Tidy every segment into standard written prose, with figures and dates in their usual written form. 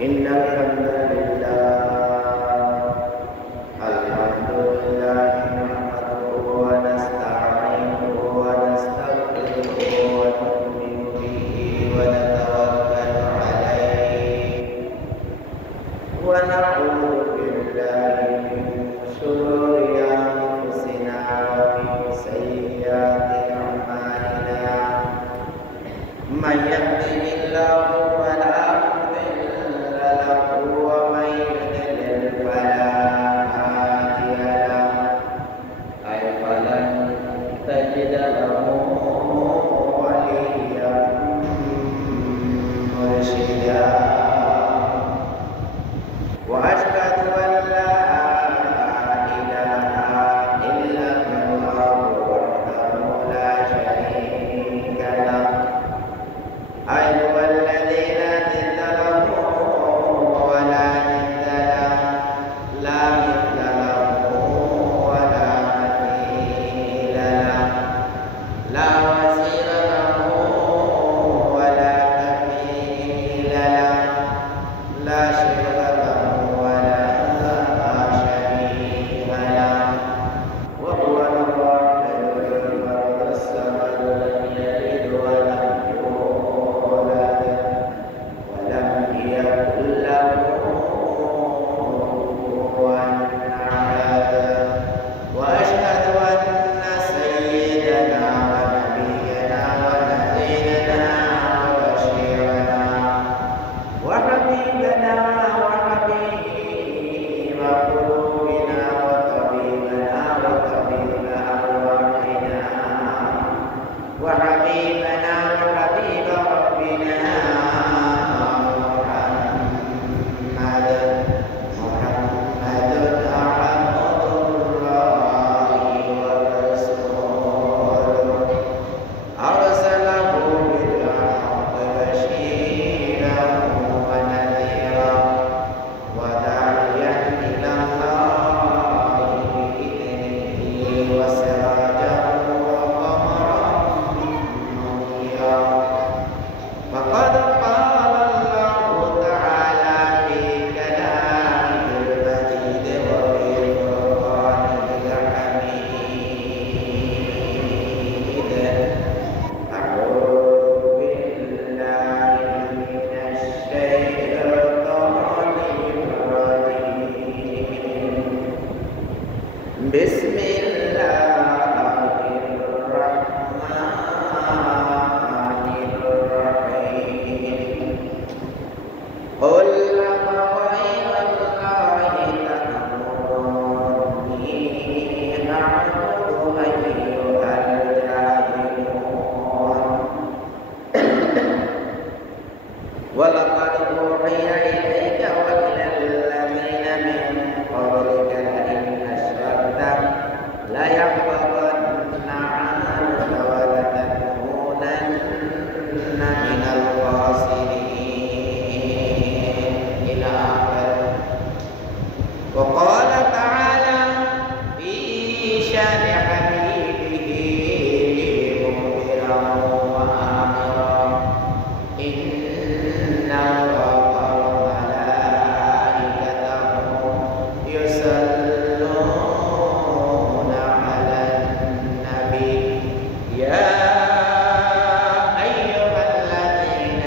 إن الحمد لله نحمده ونستعينه ونستغفره ونؤمن به ونتوكل عليه ونعوذ بالله من شرور أنفسنا ومن سيئات أعمالنا من يهده الله فلا مضل له ومن يضلل فلا هادي له أي فلن تجد له وليا مرشدا وأشهد أن لا إله إلا الله وحده لا شريك له أيها الذين ند له ولا ند له لا مثل له ولا مثيل له لا وزير له ولا كفيل له لا شريك له ولا شريك له وهو الواحد الفرد الصمد لم يلد ولم يولد ولم يكن له كفوا أحد وأشهد أن سيدنا ونبينا ونذيرنا وبشيرنا وحبيبنا وحبيب قلوبنا وطبيبنا وطبيب أرواحنا وحبيبنا وحبيب ربنا محمد عبد الله ورسوله أرسله بالحق بشيرا ونذيرا وداعيا إلى الله بإذنه وسراجا وقمرا منيرا فقد قال الله تعالى في كلامه المجيد وفي فرقانه الحميد أعوذ بالله من الشيطان الرجيم بسم الله الرحمن الرحيم قل أفغير الله تأمروني أعبد أيها الجاهلون ولقد أوحي إليك وإلى الذين من قبلك لئن أشركت ليحبطن عملك ولتكونن من الخاسرين إلى آخره. وقال تعالى في شأن حبيبه مخبرا وآمرا إن الله وملائكته يصلون على النبي يا أيها الذين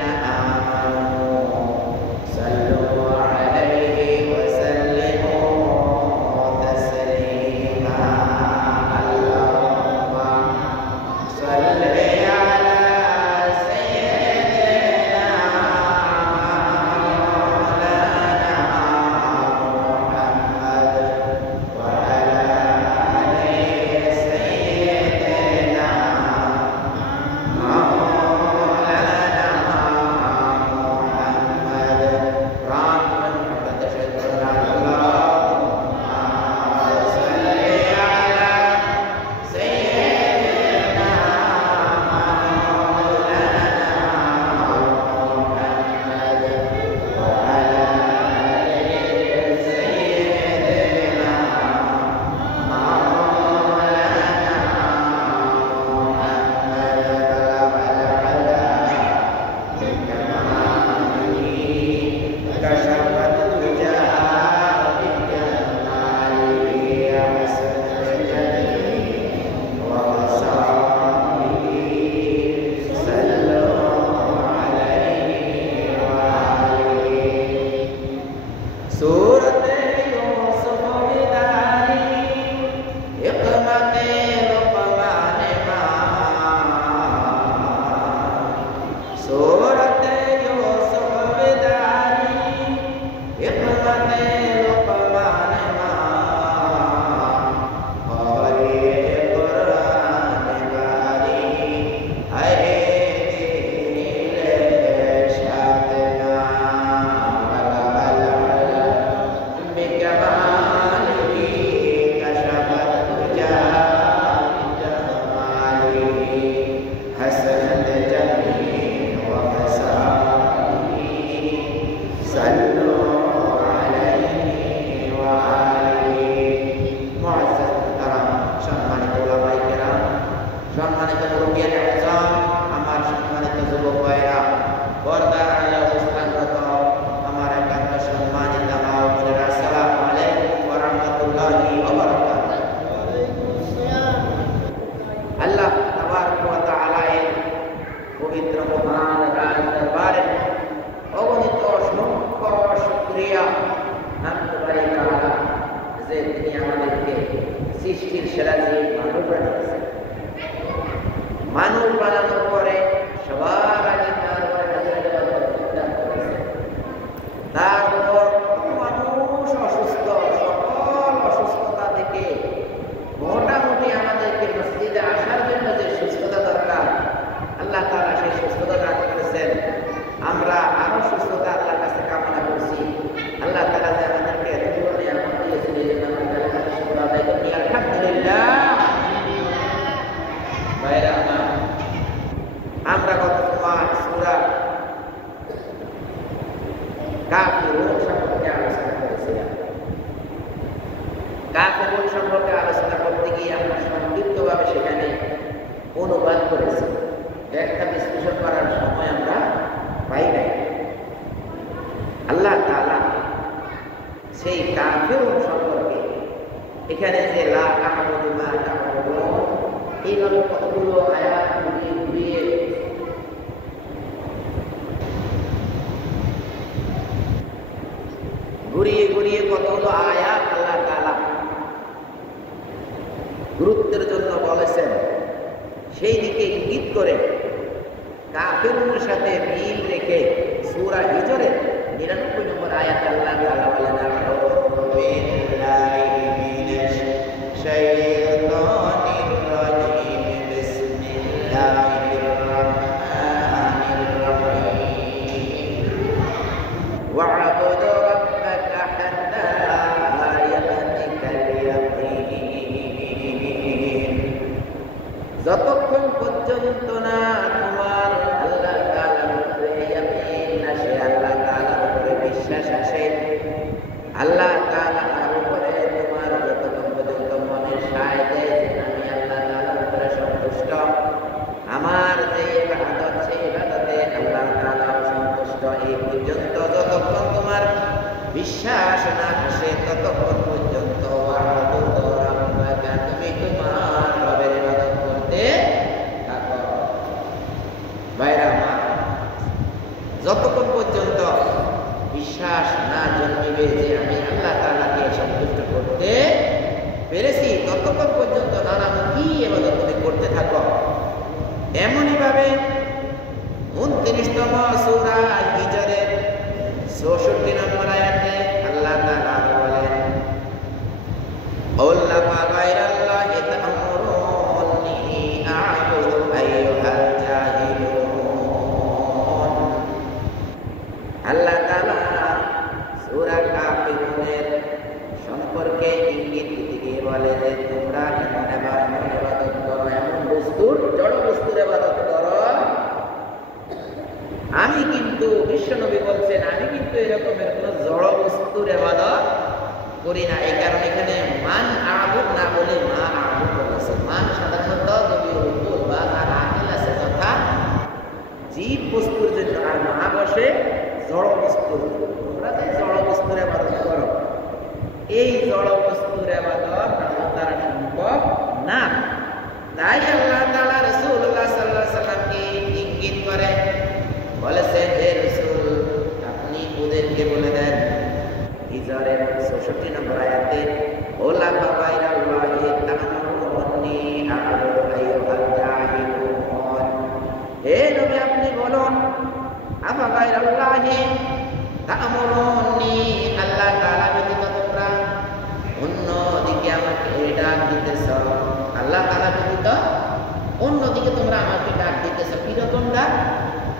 পবিত্র মহান রাজ দরবারে অগণিত অসংখ্য শুকরিয়া আনতে পারি তাআলা যে তিনি আমাদেরকে সৃষ্টির সেরা জীব মানুষ বানিয়েছেন। মানুষ বানানোর পরে সবার আগে তার তারপর মানুষ অসুস্থ, সকল অসুস্থতা থেকে মোটামুটি আমাদেরকে মসজিদে আসার জন্য যে সুস্থতা দরকার আল্লাহ তাআলা সেই সুস্থতা দান করেছেন। আমরা আরো সুস্থতা আল্লাহর কাছে কামনা করছি। আল্লাহ তাআলা যে আমাদেরকে এতগুলো নিয়ামত দিয়েছেন এই জন্য আমরা তার কাছে শুকর আদায় করি আলহামদুলিল্লাহ। ভাইরা আমার, আমরা গত সূরা কাফিরুন সম্পর্কে আলোচনা করেছিলাম। কাফিরুন সম্পর্কে আলোচনা করতে গিয়ে আমরা সংক্ষিপ্তভাবে সেখানে অনুবাদ করেছি। একটা বিশ্লেষণ করার সময় আমরা পাই নাই। আল্লাহ তাআলা সেই কাফিরুন সম্পর্কে এখানে যে লা আ'বুদু মা তা'বুদুন এইভাবে কতগুলো আয়াত ঘুরিয়ে ঘুরিয়ে কতগুলো আয়াত আল্লাহ তাআলা গুরুত্বের জন্য বলেছেন, সেই দিকে ইঙ্গিত করে কাফিরুনের সাথে মিল রেখে সূরা হিজরের ৯৯ নম্বর আয়াত আল্লাহ তাআলা বলেন আউযু বিল্লাহি মিনাশ শাইতানির রাজিম বিসমিল্লাহির রাহমানির রাহিম ওয়া'বুদ রাব্বাকা হাত্তা ইয়াতিয়াকাল ইয়াকিন। যতক্ষণ পর্যন্ত না তোমার আল্লাহ তাআলার উপরে ইয়াকিন আসে, আল্লাহ তাআলার উপরে বিশ্বাস আসে, আল্লাহ তাআলার উপরে তোমার যতক্ষণ পর্যন্ত মনে সায় দেয় যে আমি আল্লাহ তাআলার উপরে সন্তুষ্ট, আমার যে ইবাদত সেই ইবাদতে আল্লাহ তাআলা সন্তুষ্ট, এই পর্যন্ত যতক্ষণ তোমার বিশ্বাস না আসে ততক্ষণ পর্যন্ত ওয়া'বুদ রাব্বাকা তুমি তোমার রবের ইবাদত করতে থাকো। ভাইরা আমার, যতক্ষণ পর্যন্ত বিশ্বাস না জন্মিবে যে আমি আল্লাহ তাআলাকে সন্তুষ্ট করতে পেরেছি ততক্ষণ পর্যন্ত নানামুখী ইবাদত তুমি করতে থাকো। এমনই ভাবে ২৯তম সূরা হিজরের ৬৪ নম্বর আয়াতে আল্লাহ তাআলা বলেন আল্লাহ গায়রাল্লাহি তা'মুরুনি আ'বুদু আইয়ুহাল জাহিলুন। আল্লাহ তাআলা সূরা কাফিরুনের সম্পর্কে ইঙ্গিত দিতে গিয়ে বলে যে তোমরা এমন ইবাদত করো, এমন বস্তুর জড় বস্তুর ইবাদত করো। আমি কিন্তু বিশ্বনবী বলছেন আমি কিন্তু এরকমের কোন জড় বস্তুর ইবাদত করি না। এই কারণে এখানে মান আ'বুদ না বলে মা আ'বুদ বলেছে। মান সাধারণত যদি রূপুল বা তার আকিল আছে তথা জীব বস্তুর জন্য, আর মা বসে জড় বস্তুর। তোমরা যে জড় বস্তুর ইবাদত করো এই জড় বস্তুর ইবাদত আমার দ্বারা সম্ভব না। তাই আল্লাহ তাআলা রাসূলুল্লাহ সাল্লাল্লাহু আলাইহি সাল্লামকে ইঙ্গিত করে বলেছেন, হে রাসূল আপনি ওদেরকে বলে দেন হিজরের ৬৪ নম্বর আয়াতে ওলা গায়রাল্লাহি তা'মুরুনি আ'বুদু আইয়ুহাল জাহিলুন। হে নবী আপনি বলুন আফা গায়রাল্লাহি তা'মুরুনি, আল্লাহ তাআলা ব্যতীত তোমরা অন্য দিকে আমাকে ডাক দিতেছ। আল্লাহ তাআলা ব্যতীত অন্যদিকে তোমরা আমাকে ডাক দিতেছ। কিরকম ডাক?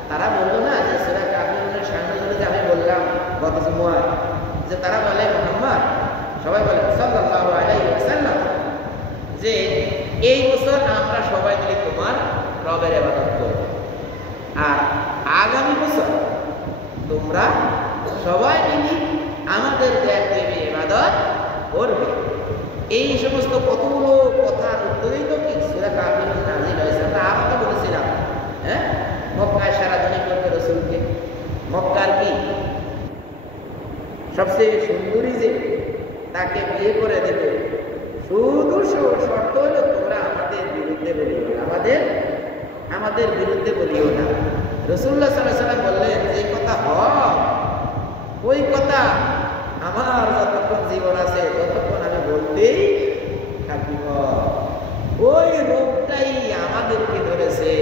তারা বললো না যে সূরা কাফিরুনের সামনে যে আমি বললাম গত জুমআয় যে তারা বলে মুহাম্মদ, সবাই বলে সাল্লাল্লাহু আলাইহি ওয়াসাল্লাম, যে এই বছর আমরা সবাই মিলে তোমার রবের ইবাদত করব, আর আগামী বছর তোমরা সবাই মিলে আমাদের দেব দেবীর ইবাদত করবে। এই সমস্ত কতগুলো কথার উত্তরেই তো কি সূরা কাফিরুন নাযিল হয়েছে। আমরা আগে বলেছিলাম মক্কায় সারাদিনে করবে রাসূলকে। মক্কার কি সবচেয়ে সুন্দরী যে তাকে বিয়ে করে দেবে, শুধু শর্ত হলো তোমরা আমাদের বিরুদ্ধে বলিও না, আমাদের বিরুদ্ধে বলিও না। রাসূলুল্লাহ সাল্লাল্লাহু আলাইহি ওয়াসাল্লাম বললেন যে কথা হক ওই কথা আমার যতক্ষণ জীবন আছে ততক্ষণ আমি বলতেই থাকিব। ওই রোগটাই আমাদেরকে ধরেছে,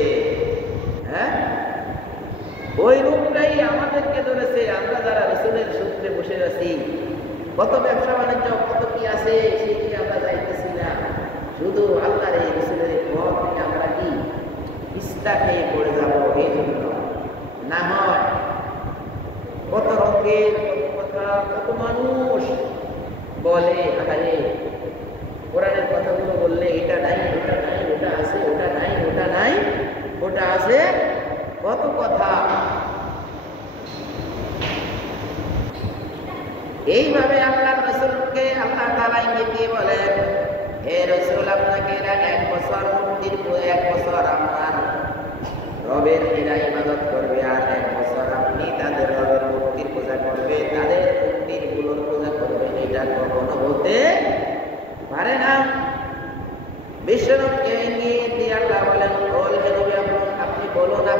হ্যাঁ ওই রোগটাই আমাদেরকে ধরেছে। আমরা যারা রাসূলের সূত্রে বসে আছি, কত ব্যবসা বাণিজ্য কত কি আছে সেদিকে আমরা যাইতেছি না, শুধু আল্লাহর এই রাসূলের পথ থেকে আমরা কি পিস্তা খেয়ে পড়ে যাবো। এই জন্য না হয় কত রঙের কত কথা কত মানুষ বলে, আরে কোরআনের কথাগুলো বললে এটা নাই ওটা নাই, ওটা আছে ওটা নাই, ওটা নাই ওটা আছে, কত কথা। এইভাবে আল্লাহ রাসূলকে আল্লাহ তাআলা ইঙ্গিত দিয়ে বলেন, হে রাসূল আপনাকে এরা 1 বছর মুক্তির 1 বছর আপনার রবের এরা ইবাদত করবে, আর 1 বছর আপনি তাদের রবের মূর্তির পূজা করবে, তাদের মূর্তির গুলোর পূজা করবে। এটা কখনো হতে পারে না। বিশ্বরূপকে ইঙ্গিত দিয়ে আল্লাহ বলেন, বল হে নবী আপনি বলুন না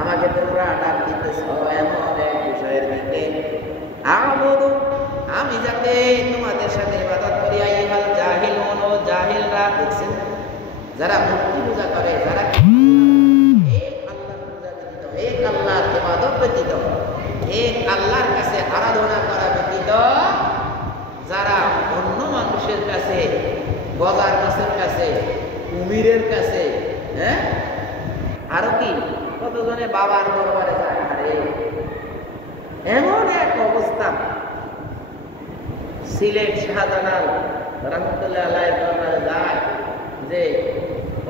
আমাকে তোমরা ডাক দিতেছ এমন এক বিষয়ের দিকে আবুদু আমি যাতে তোমাদের সাথে ইবাদত করি। আইহাল জাহিলুন ও জাহিলরা, দেখছেন যারা মূর্তি পূজা করে, যারা এক আল্লাহর পূজা ব্যতীত, এক আল্লাহর ইবাদত ব্যতীত, এক আল্লাহর কাছে আরাধনা করা ব্যতীত যারা অন্য মানুষের কাছে, গজার মাছের কাছে, কুমিরের কাছে, হ্যাঁ আরো কি কতজনে বাবার দরবারে যায়। আরে এমন এক অবস্থা, সিলেট শাহজালাল রহমতুল্লাহ আলাইহির দরবারে যায় যে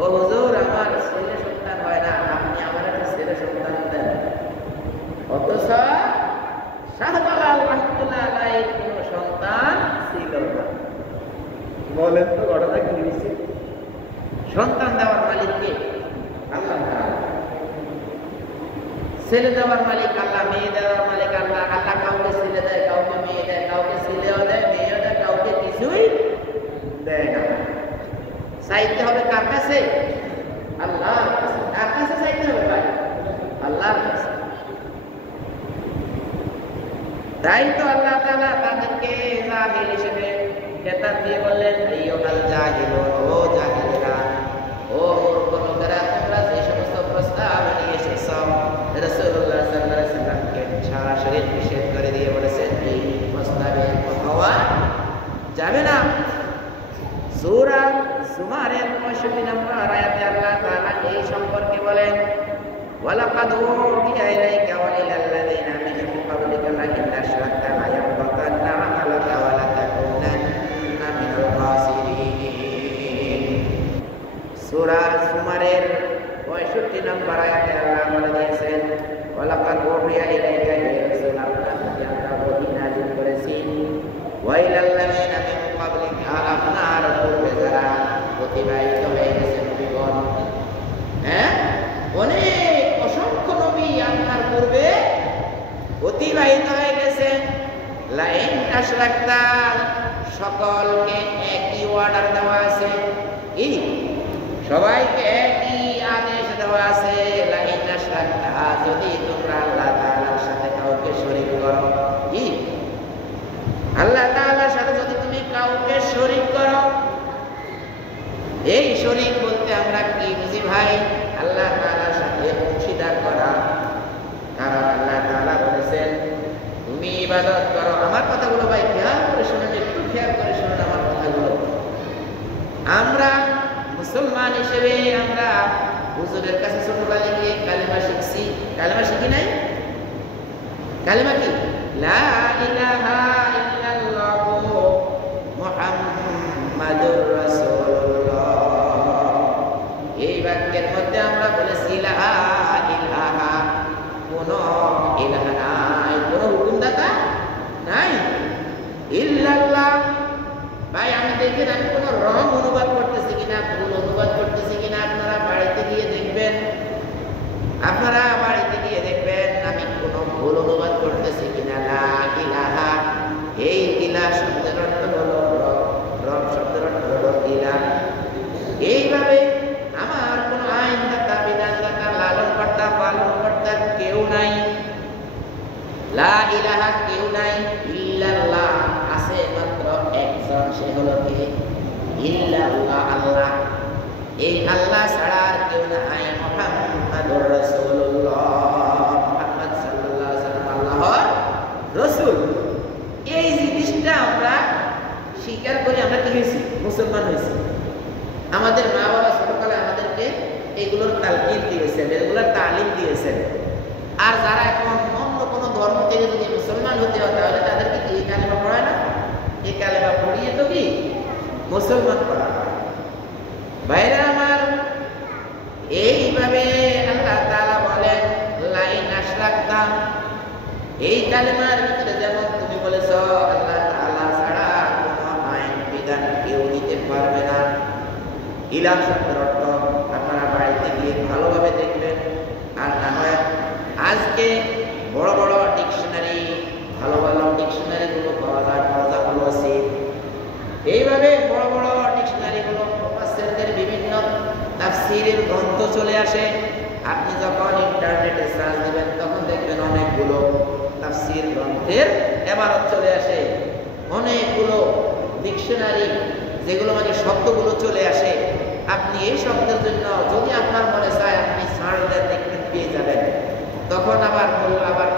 ও হুজুর আমার ছেলে সন্তান হয় না, আপনি আমার একটা ছেলে সন্তান দেন। অথচ শাহজালাল রহমতুল্লাহ আলাইহির কোনো সন্তান ছিল না। বলেন তো ঘটনা কি হয়েছে? সন্তান দেওয়ার মালিক কে? আল্লাহ তাআলা। ছেলে দেওয়ার মালিক আল্লাহ, মেয়ে দেওয়ার মালিক আল্লাহ। আল্লাহ কাউকে ছেলে দেয়, কাউকে মেয়ে দেয়, কাউকে ছেলেও দেয় মেয়েও দেয়, কাউকে কিছুই দেয় না। চাইতে হবে কার কাছে? আল্লাহর কাছে। কার কাছে চাইতে হবে ভাই? আল্লাহর কাছে। তাই তো আল্লাহ তাআলা তাদেরকে জাহিল হিসেবে খেতাব দিয়ে বললেন, আইয়ুহাল জাহিলুন ও জাহিলরা, ও মূর্খ লোকেরা, তোমরা যে সমস্ত প্রস্তাব নিয়ে এসেছ রাসূলুল্লাহ সাল্লাল্লাহু আলাইহি ওয়াসাল্লামকে সরাসরি নিষেধ করে দিয়ে বলেছেন এই প্রস্তাবে হওয়া যাবে না। সূরা জুমারের 65 নম্বর আয়াতে আল্লাহ তাআলা এই সম্পর্কে বলেন, ওয়ালাকাদ উহিয়া ইলাইকা ওয়া ইলাল্লাযিনা মিন ক্বাবলিকা লাইন আশরাকতা লায়াহবাতান্না আমালুকা ওয়া লাতাকুনান্না মিনাল খাসিরিন। সূরা জুমারের 65 নম্বর আয়াতে আল্লাহ বলে দিয়েছেন, ওয়ালাকাদ উহিয়া ইলাইকা হে রাসূল আপনাকে আমরা ওহী নাযিল করেছি, ওয়া ইলাল্লাযিনা মিন ক্বাবলিকা আপনার পূর্বে যারা অতিবাহিত হয়ে গেছে নবীগণ, হ্যাঁ অনেক অসংখ্য নবী আপনার পূর্বে অতিবাহিত হয়ে গেছে। লাইন আশরাকতা সকলকে একই অর্ডার দেওয়া আছে, কি সবাইকে একই আদেশ দেওয়া আছে। লাইন আশরাকতা যদি তোমরা আল্লাহ তাআলার সাথে কাউকে শরীক করো, কি আল্লাহ তাআলার সাথে যদি তুমি কাউকে শরীক করো, এই শরীক বলতে আমরা কি বুঝি ভাই? আল্লাহ তাআলার সাথে অংশীদার করা। কারণ আল্লাহ তাআলা বলেছেন তুমি ইবাদত করো। আমার কথাগুলো ভাই খেয়াল করে শুনুন, একটু খেয়াল করে শুনুন আমার কথাগুলো। আমরা মুসলমান হিসেবে আমরা হুজুরের কাছে ছোটবেলায় গিয়ে কালেমা শিখছি। কালেমা শিখি নাই? কালেমা কি? লা ইলাহা ইল্লাল্লাহু মুহাম্মাদুর রাসূলুল্লাহ। এই বাক্যের মধ্যে আমরা বলেছি লা ইলাহা, কোনো ইলাহা নাই, কোনো হুকুমদাতা নাই, ইল্লাল্লাহ। ভাই আমি দেখেন আমি কোনো রং অনুবাদ করতেছি কিনা, ভুল অনুবাদ করতেছি কিনা, আপনারা বাড়িতে গিয়ে দেখবেন, আপনারা বাড়িতে গিয়ে দেখবেন আমি কোনো ভুল অনুবাদ করতেছি কিনা। লা ইলাহা, এই ইলাহ শব্দের অর্থ হলো রব, রব শব্দের অর্থ হলো ইলাহ। এইভাবে আমার কোনো আইনদাতা নাই, ইল্লাল্লাহ আছে মাত্র একজন, সে হলো কে? ইল্লাল্লাহ, আল্লাহ। এই আল্লাহ ছাড়া আর কেউ নাই। মুহাম্মাদুর রাসূলুল্লাহ, মুহাম্মদ সাল্লাল্লাহু আলাইহি ওয়াসাল্লাম আল্লাহর রাসূল। এই জিনিসটা আমরা স্বীকার করি, আমরা কি হয়েছি? মুসলমান হয়েছি। আমাদের মা বাবা ছোটকালে আমাদেরকে এগুলোর তালকিন দিয়েছেন, এগুলোর তালিম দিয়েছেন। আর যারা এখন অন্য কোনো ধর্ম থেকে যদি মুসলমান হতে হয় তাহলে তাদেরকে কি এই কালেমা পড়ায় না? এই কালেমা পড়িয়ে তো কি মুসলমান করা হয়। ভাইরা আমার, এইভাবে আল্লাহ তাআলা বলেন লাইন আশরাকতা, এই কালেমার ভিতরে যেমন তুমি বলেছ আল্লাহ তাআলা ছাড়া কোনো আইন বিধান কেউ দিতে পারবে না। ইলাহ শব্দের অর্থ আপনারা বাড়িতে গিয়ে ভালোভাবে দেখবেন। আর না হয় আজকে বড় বড় ডিকশনারি, ভালো ভালো ডিকশনারিগুলো পাওয়া যায়, মজাগুলো আছে। এইভাবে বড় বড় ডিকশনারিগুলো মুফাসসিরদের বিভিন্ন তাফসীরের গ্রন্থ চলে আসে। আপনি যখন ইন্টারনেটে সার্চ দিবেন তখন দেখবেন অনেকগুলো তাফসীর গ্রন্থের ইবারত চলে আসে, অনেকগুলো ডিকশনারি যেগুলো মানে শব্দগুলো চলে আসে। আপনি এই শব্দের জন্য যদি আপনার মনে চায় আপনি সার্চ দেন, দেখবেন পেয়ে যাবেন। তখন আবার বলল আবার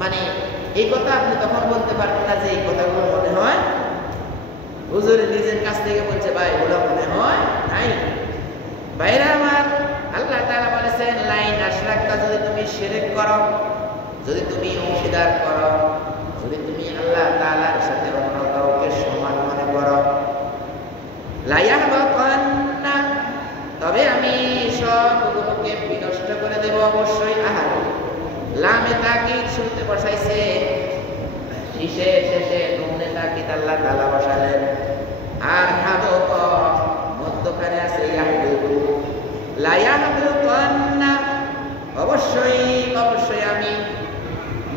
মানে এই কথা আপনি তখন বলতে পারবেন না যে এই কথাগুলো মনে হয় হুজুর নিজের কাছ থেকে বলছে, ভাই ওগুলো মনে হয় নাই। ভাইরা আমার, আল্লাহ তাআলা বলেছেন লাইন আশরাকতা, যদি তুমি শিরক করো, যদি তুমি অংশীদার করো, যদি তুমি আল্লাহ তাআলার সাথে অন্য কাউকে সমান মনে করো, লা ইয়াহবাতান্না, তবে আমি সবগুলোকে বিনষ্ট করে দেব অবশ্যই। আহারে, লামে তাকিদ শুনতে বসাইছে, শেষে নুনে তাকিদ আল্লাহ তাআলা বসালেন। আর হাবত মধ্যখানে আছে ইয়াহবিতু, লা ইয়াহবিতান্না, অবশ্যই আমি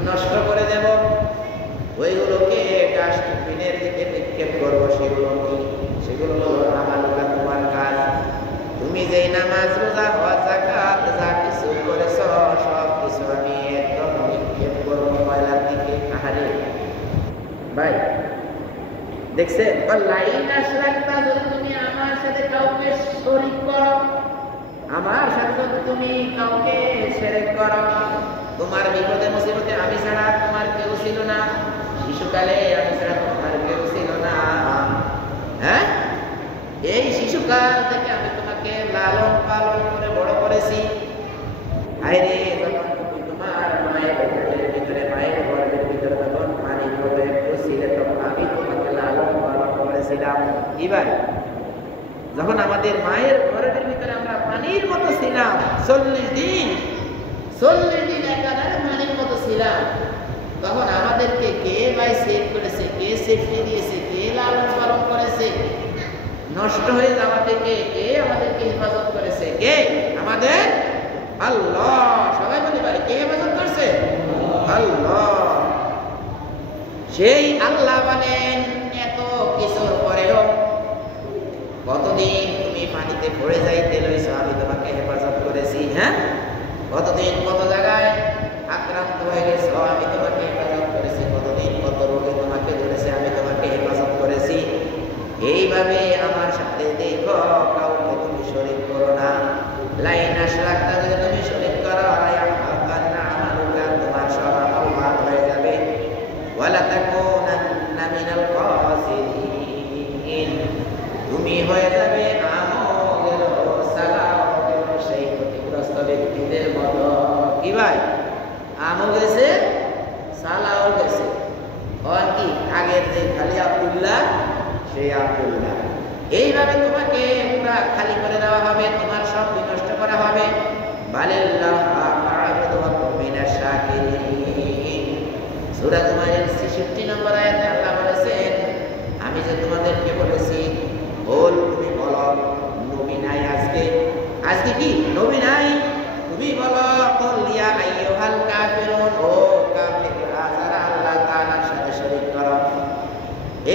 নষ্ট করে দেব ওইগুলোকে, ডাস্টবিনের দিকে নিক্ষেপ করবো। সেগুলো হলো আমালুকা, তোমার কাজ। তুমি যেই নামাজ, রোজা, হজ, যাকাত যা কিছু করেছ সব কিছু আমি একদম নিক্ষেপ করবো ময়লার দিকে। আহারে ভাই, দেখছেন? লাইন আশরাকতা, যদি তুমি আমার সাথে কাউকে শরীক করো, আমার সাথে যদি তুমি কাউকে শিরক করো, তোমার বিপদে মুসিবতে আমি ছাড়া তোমার কেউ ছিল না, শিশুকালে আমি ছাড়া তোমার কেউ ছিল না। হ্যাঁ, এই শিশুকাল থেকে আমি তোমাকে লালন পালন করে বড় করেছি। আরে যখন তুমি তোমার মায়ের পেটের ভিতরে, মায়ের গর্ভের ভিতরে যখন পানির মধ্যে একটু ছিলে, তখন আমি তোমাকে লালন পালন করেছিলাম। এবার যখন আমাদের মায়ের গর্ভের ভিতরে আমরা পানির মতো ছিলাম, 40 দিন একাধারে পানির মতো ছিলাম, তখন আমাদেরকে কে ভাই সেভ করেছে, কে সেফটি দিয়েছে, কে লালন পালন করেছে? নষ্ট হয়ে যাওয়া থেকে কে আমাদেরকে হেফাজত করেছে? কে? আমাদের আল্লাহ। সবাই বলতে পারে কে হেফাজত করছে? আল্লাহ। সেই আল্লাহ বলেন এত কিছুর পরেও কতদিন তুমি পানিতে পড়ে যাইতে লইছ, আমি তোমাকে হেফাজত করেছি। হ্যাঁ, কতদিন কত জায়গায় আক্রান্ত হয়ে গেছ, আমি তোমাকে হেফাজত করেছি। কতদিন কত রোগে তোমাকে ধরেছে, আমি তোমাকে হেফাজত করেছি। এইভাবে আমার সাথে দেখো কাউকে তুমি শরীক করো না। লাইন আশরাকতা, যদি তুমি শরীক করো, ইয়াহবাতান্না আমালুকা, তোমার সব আমল বাদ হয়ে যাবে। ওয়ালা তাকুনান্না মিনাল খাসিরিন, তুমি হয়ে যাবে আমল সালাহ সেই ক্ষতিগ্রস্ত ব্যক্তিদের মতো। কি ভাই, আমও গেছে, সালাও গেছে। আর কি আগের যে খালি আব্দুল্লাহ, সেই আব্দুল্লাহ। এইভাবে তোমাকে পুরা খালি করে দেওয়া হবে, তোমার সব বিনষ্ট করা হবে। সূরা জুমারের ৬৬ নম্বর আয়াতে আল্লাহ বলেছেন, আমি যে তোমাদেরকে বলেছি, বল তুমি বলো নবী নাই আজকে কি নবী নাই? তুমি বলো কুল ইয়া আইয়ুহাল কাফিরুন, ও কাফিররা যারা আল্লাহ তাআলার সাথে শরীক করো,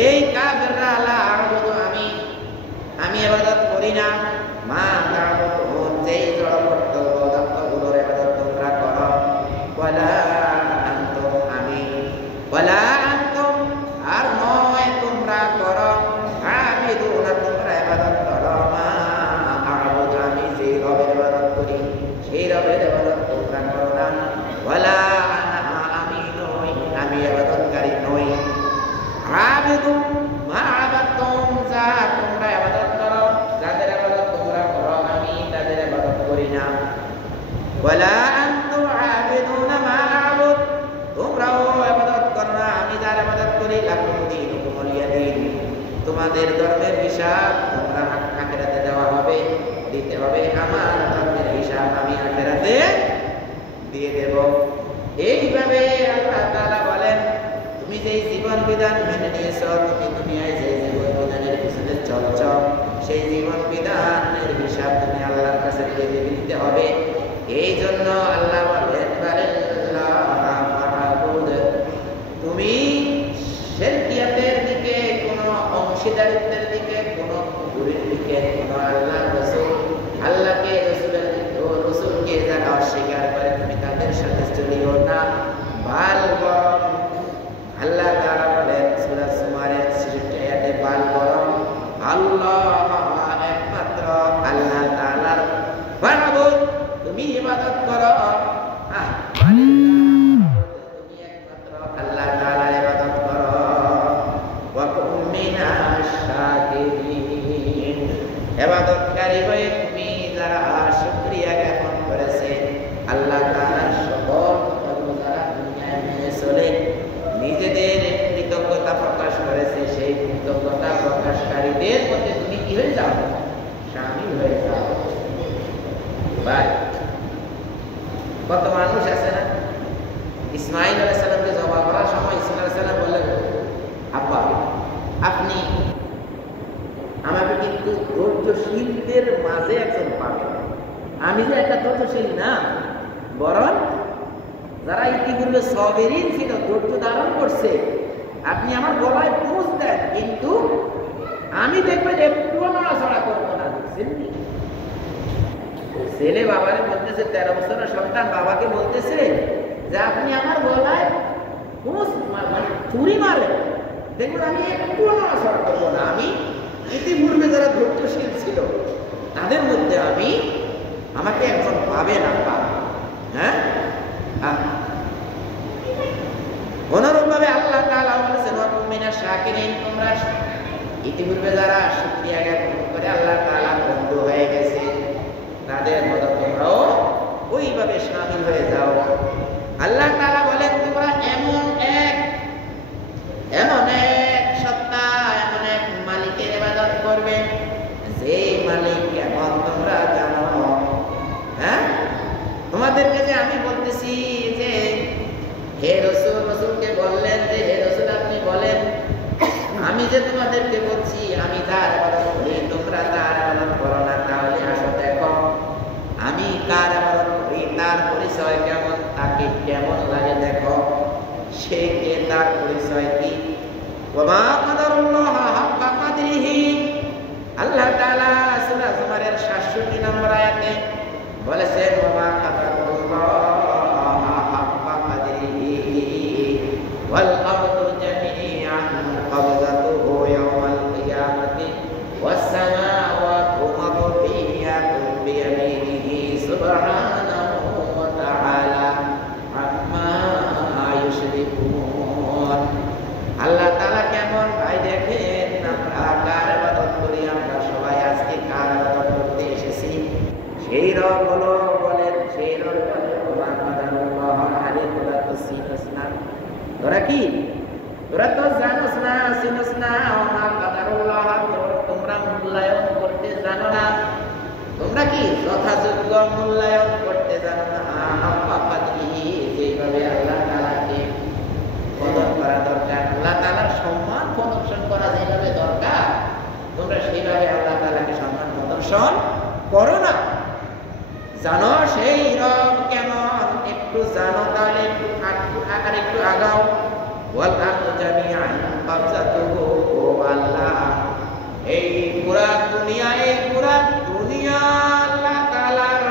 এই কাফিররা লা আ'বুদু, আমি ইবাদত করি না, মা তা'বুদুন, যেই জড় পদার্থগুলোর ইবাদত তোমরা করো, ওয়ালা আনতুম, আমি ওয়ালা সেই রবের ইবাদত তোমরা করো না। ওয়ালা আনা আমি নই, আমি ইবাদতকারী নই। আবিদু মা আবাদতুম, যা তোমরা ইবাদত করো, যাদের ইবাদত তোমরা করো, আমি তাদের ইবাদত করি না। ওয়ালা আনতুম আবিদুনা মা আবুদ, তোমরাও ইবাদত করো না, আমি যার ইবাদত করি। লাকুম দীনুকুম ওয়ালিয়া দীন, তোমাদের ধর্মের হিসাব তোমরা আখিরাতে দেওয়া হবে, দিতে হবে। আমার ধর্মের হিসাব আমি আখিরাতে দিয়ে দেব। এইভাবে আল্লাহ তাআলা বলেন, তুমি যেই জীবন বিধান মেনে নিয়েছো, তুমি দুনিয়ায় যে জীবন বিধানের পিছনে চলছো, সেই জীবন বিধানের হিসাব তুমি আল্লাহর কাছে দিয়ে দিতে হবে। এই জন্য আল্লাহ বলেন, তুমি শিরকিয়াতের দিকে, কোনো অংশীদারিত্বের দিকে, কোনো কুফরের দিকে, কোনো আল্লাহ রাসূল, আল্লাহকে রাসূলকে যারা অস্বীকার করে তুমি তাদের সাথে চলিও না। বরং আল্লাহ তাআলা বলেন সূরা জুমারের ৬৬ আয়াতে, বরং আল্লাহ একমাত্র আল্লাহ তাআলার ফারবুদ, তুমি ইবাদত করো। তুমি একমাত্র আল্লাহ তাআলার ইবাদত করো। ওয়া কুম মিনাশ শাকিরিন, ইবাদতকারী হয়ে তুমি যারা শুকরিয়া জ্ঞাপন করেছে, আল্লাহ তাআলার সকল কর্ম যারা দুনিয়ায় মেনে চলে নিজেদের কৃতজ্ঞতা প্রকাশ করেছে, সেই কৃতজ্ঞতা প্রকাশকারীদের মধ্যে তুমি কি হয়ে যাও? শামিল হয়ে যাও। ভাই, কত মানুষ আছে না, ইসমাঈল আলাইহিস সালামকে জবাই করার সময় ইসমাঈল আলাইহিস সালাম বললেন, আব্বা আপনি আমাকে কিন্তু ধৈর্যশীলদের মাঝে একজন পাবেন। আমি যে একটা ধৈর্যশীল না, বরং যারা ইতিপূর্বে সাবিরিন ছিল, ধৈর্য ধারণ করছে, আপনি আমার গলায় পুঁজ দেন, কিন্তু আমি দেখবেন একটুও নড়াচড়া করবো না। ছেলে বাবাকে বলতেছে, 13 বছরের সন্তান বাবাকে বলতেছে যে আপনি আমার গলায় ছুরি মারেন, দেখুন আমি একটুও নড়াচড়া করবো না। আমি ইতিপূর্বে যারা ধৈর্যশীল ছিল তাদের মধ্যে আমাকে একজন পাবে না পাবে। হ্যাঁ, অনুরূপভাবে আল্লাহ তাআলা বলেছেন, ওয়া কুম মিনাশ শাকিরিন, তোমরা ইতিপূর্বে যারা শুকরিয়া জ্ঞাপন করে আল্লাহ তাআলা বন্ধু হয়ে গেছে, তাদের মতো তোমরাও ওইভাবে শামিল হয়ে যাও। আল্লাহ তাআলা বলেন, তোমরা এমন এক সত্তা, এমন এক মালিকের ইবাদত করবে, যে মালিক কেমন তোমরা জানো। হ্যাঁ, তোমাদেরকে যে আমি বলতেছি যে হে রাসূল, রাসূলকে বললেন যে হে রাসূল আপনি বলেন, আমি যে তোমাদেরকে বলছি আমি তার ইবাদত করি, তোমরা তার ইবাদত করো না, তাহলে আসো দেখো আমি কার ইবাদত করি, তার পরিচয় কেমন, তাকে কেমন লাগে দেখো, সে কে, তার পরিচয় কি। ওয়া মা কাদারুল্লাহ হাক্কা কাদরিহি, আল্লাহ তাআলা সূরা জুমারের ৬৭ নম্বর আয়াতে বলেছেন, ওয়া মা কাদারুল্লাহ হাক্কা কাদরিহি ওয়াল আরদু জামিআন কবযাতুহু ইয়াওমাল কিয়ামাতি ওয়াস সামাওয়াতু মাতওয়িয়াতুন বিয়ামিনিহি সুবহানাহু ওয়া তাআলা আম্মা ইউশরিকুন। আল্লাহ তাআলা কেমন ভাই দেখেন, আমরা কার ইবাদত করি, আমরা সবাই আজকে কার ইবাদত করতে এসেছি। সেই রব হলো, বলেন সেই রব বলে, ওয়া কাদারুল্লাহ, আরে তোরা তো চিনোস না, তোরা কি, তোরা তো জানোস না, চিনোস না। ওয়া মা কাদারুল্লাহ, তোমরা মূল্যায়ন করতে জানো না, তোমরা কি যথাযোগ্য মূল্যায়ন করতে জানো না। হাক্কা কাদরিহি, যেভাবে আল্লাহ তাআলাকে কদর করা দরকার, আল্লাহ তাআলার সম্মান প্রদর্শন করা যেভাবে দরকার, তোমরা সেইভাবে আল্লাহ তাআলাকে সম্মান প্রদর্শন করো না। জানো সেই রব কেমন, একটু জানো, তাহলে একটু আগাও। ওয়াল আরদু জামিআন কবযাতুহু, আল্লাহ এই পুরা দুনিয়া, এই পুরা দুনিয়া আল্লাহ তাআলার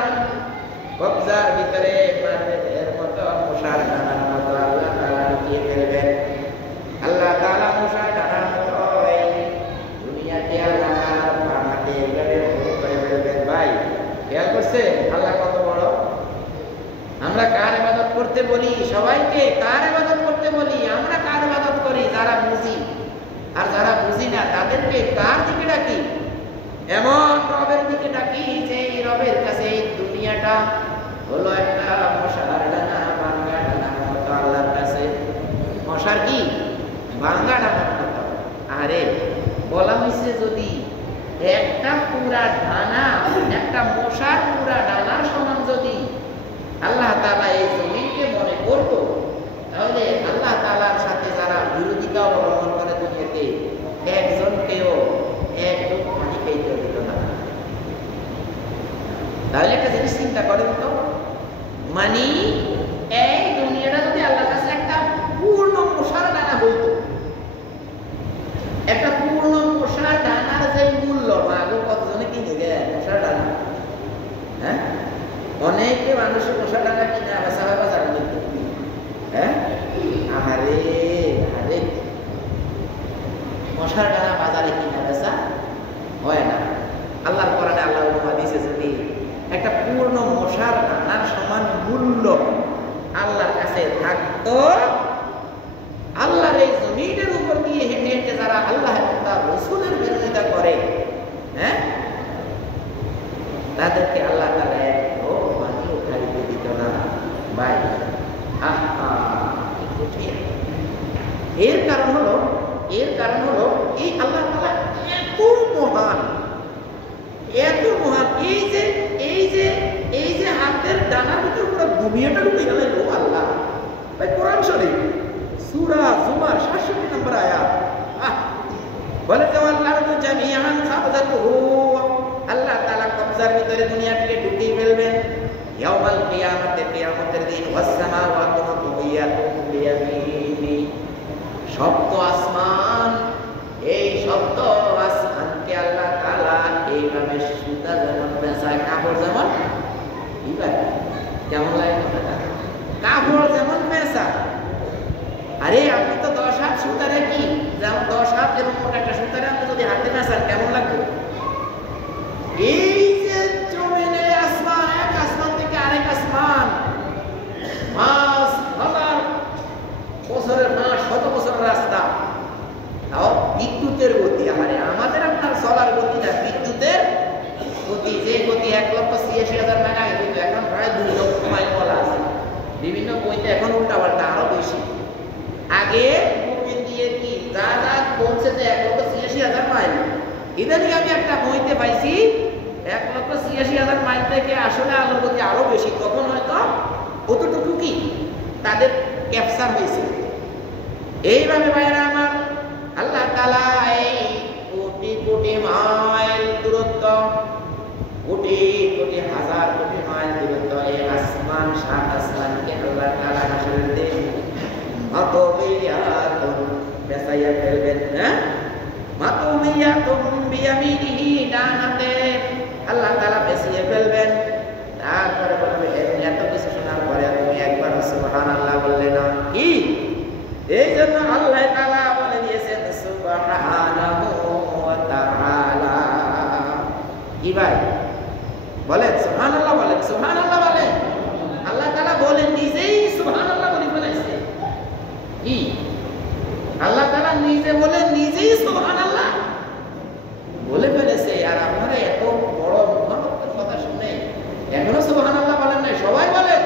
কবজার ভিতরে মাটির মতো, মশার দানার মতো আল্লাহ তাআলা লুকিয়ে ফেলবেন। আল্লাহ তাআলা মশার দানার মতো এই দুনিয়াকে আল্লাহ বানাতে গেলে করে ফেলবেন। ভাই খেয়াল করছে আল্লাহ কত বড়? বলি সবাইকে, কার ইবাদত করতে বলি? আমরা কার ইবাদত করি? যারা বুঝি। আর যারা বুঝি না তাদেরকে কার দিকে ডাকি? এমন রবের দিকে ডাকি যে এই রবের কাছে এই দুনিয়াটা হলো একটা মশার ডানা, ভাঙ্গা ডানা মতো আল্লাহর কাছে। মশার কি? ভাঙ্গা ডানার মতো। আরে বলা হয়েছে যদি একটা পুরা ডানা, একটা মশার পুরা ডানার সমান যদি আল্লাহ তাআলা এই জমিনকে মনে করতো, তাহলে আল্লাহ তাআলার সাথে যারা বিরোধিতা অবলম্বন করে দুনিয়াতে, একজনকেও এক লোক পানি খাইতে দিল না। তাহলে একটা জিনিস চিন্তা করেন তো, মানে এই দুনিয়াটা যদি আল্লাহর কাছে একটা পূর্ণ মশার ডানা হইতো, একটা পূর্ণ মশার ডানার যে মূল্য, আগে কতজনে কিনে গে মশার ডানা? হ্যাঁ, অনেকে মানুষ মশার ডানা কিনে বেচা হয় বাজারে কিনতে। হ্যাঁ, আরে আরে মশার ডানা বাজারে কিনে বেচা হয় না। আল্লাহর কোরআনে আল্লাহ উপমা দিয়েছে, যদি একটা পূর্ণ মশার ডানার সমান মূল্য আল্লাহর কাছে থাকতো, আল্লাহর এই জমিনের উপর দিয়ে হেঁটে হেঁটে যারা আল্লাহ এবং তার রাসূলের বিরোধিতা করে, হ্যাঁ, তাদেরকে আল্লাহ তাআলা একটু পানিও খাইতে দিত না। ভাই এর কারণ হলো এই আল্লাহ তাআলা এত মহান, এত মহান। এই যে হাতের ডানার ভিতর পুরো দুনিয়াটা ঢুকে গেল আল্লাহ। ভাই কোরআন শরীফ সূরা জুমার 67 নম্বর আয়াত, বলে যে আল্লাহ তো জামিআন খাবজাতুহু, আল্লাহ তাআলা কবজার ভিতরে দুনিয়াটাকে ঢুকিয়ে ফেলবেন। ইয়াউমাল কিয়ামাতে, কিয়ামতের দিন, ওয়াস সামাওয়াতু মাতউইয়াতুন বিয়ামিনি, সপ্ত আসমান, এই সপ্ত আসমানকে আল্লাহ তাআলা এইভাবে সুতা যেমন পেঁচায়, কাপড় যেমন, কেমন লাগে কথাটা? কাপড় যেমন পেঁচা। আরে আপনি তো 10 হাত সুতারে কি, যেমন 10 হাত এবং মোটা একটা সুতারে আপনি যদি হাতে পেঁচান কেমন লাগবে? এই যে জমিনে আসমান, এক আসমান থেকে আরেক আসমান, 5,000 বছরের, 500 বছরের রাস্তা, তাও বিদ্যুতের গতি। আরে আমাদের আপনার চলার গতি না, বিদ্যুতের গতি। যে গতি 1,86,000 মাইল আগে কিন্তু এখন প্রায় 2 লক্ষ মাইল বলা আছে। বিভিন্ন বইতে এখন উল্টাপাল্টা আরো বেশি। আগে বই দিয়ে কি যা যা বলছে যে 1,86,000 মাইল, ইদানিং আমি একটা বইতে পাইছি 1,86,000 মাইল থেকে আসলে আলোর গতি আরো বেশি। তখন হয়তো অতটুকু কি তাদের ক্যাপচার হয়েছে। এইভাবে ভাইরা আমার, আল্লাহ তাআলা এই কোটি কোটি মাইল দূরত্ব, কোটি কোটি হাজার কোটি মাইল দূরত্ব, এই আসমান, 7 আসমানকে আল্লাহ তাআলা হাসরের দিন মাতউইয়াতুন পেঁচাইয়া ফেলবেন। হ্যাঁ, মাতউইয়াতুন বিয়ামিনিহি, ডান হাতে আল্লাহ তাআলা পেঁচিয়ে ফেলবেন। তারপরে বলবে, এত কিছু শোনার পরে তুমি একবার সুবহানাল্লাহ বললে না কি? এই জন্য আল্লাহ তাআলা বলে দিয়েছেন সুবহানাহু ওয়া তাআলা। কি ভাই বলেন সুবহানাল্লাহ, বলেন সুবহানাল্লাহ, বলেন। আল্লাহ তাআলা বলেন নিজেই সুবহানাল্লাহ বলে ফেলেছে। কি আল্লাহ তাআলা নিজে বলেন, নিজেই সুবহানাল্লাহ বলে ফেলেছে। আর আপনারা এত বড় মহানত্বের কথা শুনে এখনো সুবহানাল্লাহ বলেন নাই? সবাই বলেন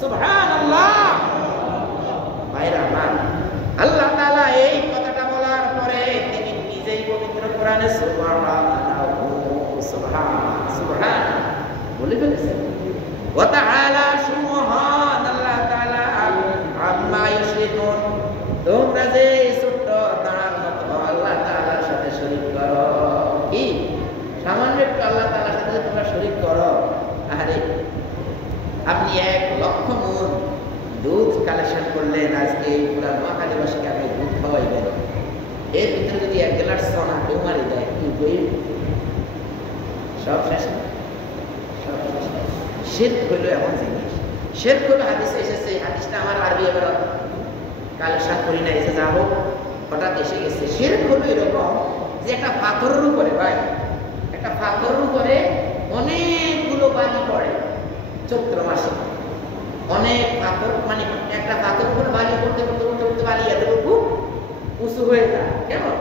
সুবহানাল্লাহ। ভাইরা আমার, আল্লাহ তাআলা এই কথাটা বলার পরে তিনি নিজেই পবিত্র কোরআনে সুবহানাহু, সুবহান বলে ফেলেছেন। ওয়া তাআলা, সুবহান আল্লাহ তাআলা, আম্মা ইউশরিকুন, তোমরা যে ছোট্ট দাঁড়ার মতো আল্লাহ তাআলার সাথে শরীক করো। কি সামান্য একটু আল্লাহ তাআলার সাথে তোমরা শরীক করো। আরে আপনি 1 লক্ষ মণ দুধ কালেকশন করলেন, আজকে এই পুরা নোয়াখালীবাসীকে আপনি দুধ খাওয়াইবেন, এর ভিতরে যদি 1 গ্লাস সোনা কেউ মারি দেয়, কি বইব? সব শেষ। শিরক হইল এমন জিনিস, শিরক হলো হাদিসে এসেছে, হাদিসটা আমার আরবি এবার কালেকশন করি না, এসে যা হোক হঠাৎ এসে গেছে। শিরক হলো এরকম যে একটা পাথরের উপরে, ভাই একটা পাথরের উপরে অনেকগুলো বালি পড়ে চৈত্র মাসে, অনেক পাথর, মানে একটা পাথর উপর বালি করতে করতে করতে করতে বালি এতটুকু উঁচু হয়ে যায়, কেমন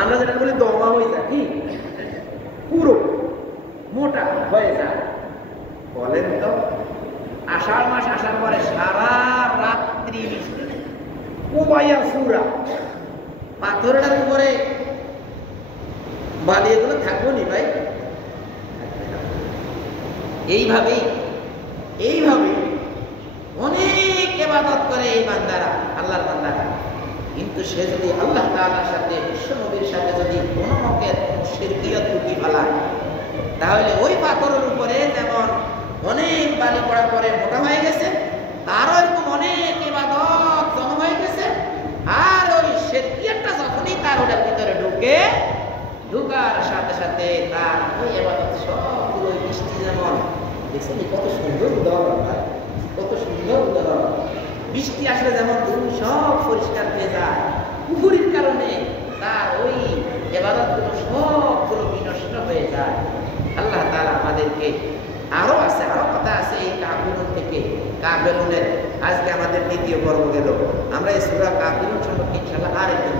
আমরা যেটা বলি দমা হয়ে যায়, কি পুরো মোটা হয়ে যায়। বলেন তো আষাঢ় মাস আসার পরে সারা রাত্রি বৃষ্টি, কুবাইয়া সুরা, পাথরটার উপরে বালি এগুলো থাকবো নি ভাই? এইভাবেই অনেক ইবাদত করে এই বান্দারা, আল্লাহর বান্দারা। কিন্তু সে যদি আল্লাহ তাআলার সাথে, বিশ্ব নবীর সাথে যদি কোনো মতের শিরকিয়ত ত্রুটি ফেলায়, তাহলে ওই পাথরের উপরে যেমন অনেক বালি পড়ার পরে মোটা হয়ে গেছে, তারও এরকম অনেক ইবাদত জমা হয়ে গেছে। আর ওই শিরকিয়তটা যখনই তার ওটার ভিতরে ঢুকার সাথে সাথে তার ওই ইবাদত সবগুলো বৃষ্টি, যেমন দেখছেন কত সুন্দর উদাহরণ ভাই, কত সুন্দর উদাহরণ। বৃষ্টি আসলে যেমন সব পরিষ্কার হয়ে যায়, পুকুরির কারণে তার ওই ইবাদতগুলো সবগুলো বিনষ্ট হয়ে যায়। আল্লাহ তাআলা আমাদেরকে, আরো কথা আছে এই কাফিরুন থেকে, কাফিরুনের আজকে আমাদের দ্বিতীয় পর্ব গেল। আমরা এই সূরা কাফিরুন সম্পর্কে ইনশাআল্লাহ আরেকদিন